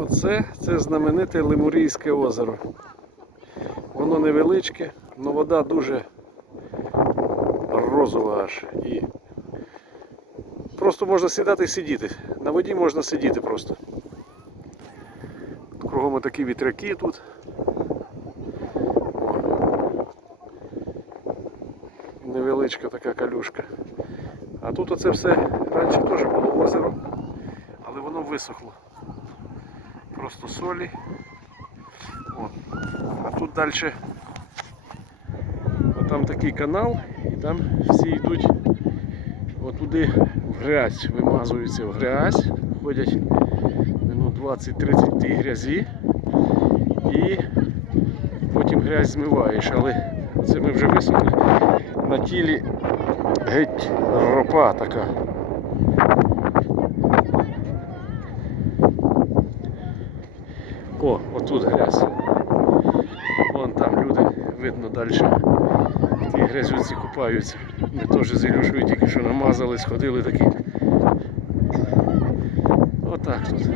Оце це знамените Лемурійське озеро. Воно невеличке, але вода дуже розова аж. І просто можна сідати і сидіти. На воді можна сидіти просто. Кругом такі вітряки тут. Невеличка така калюшка. А тут оце все раніше теж було озеро, але воно висохло. Просто солі. О. А тут далі там такий канал, і там всі йдуть отуди в грязь, вимазуються в грязь, ходять минут 20-30 в тій грязі і потім грязь змиваєш, але це ми вже висохли. На тілі геть ропа така. О, отут грязь. Вон там люди, видно далі. Ті грязюці купаються. Ми теж з Ілюшою тільки що намазались, ходили такі. Отак тут.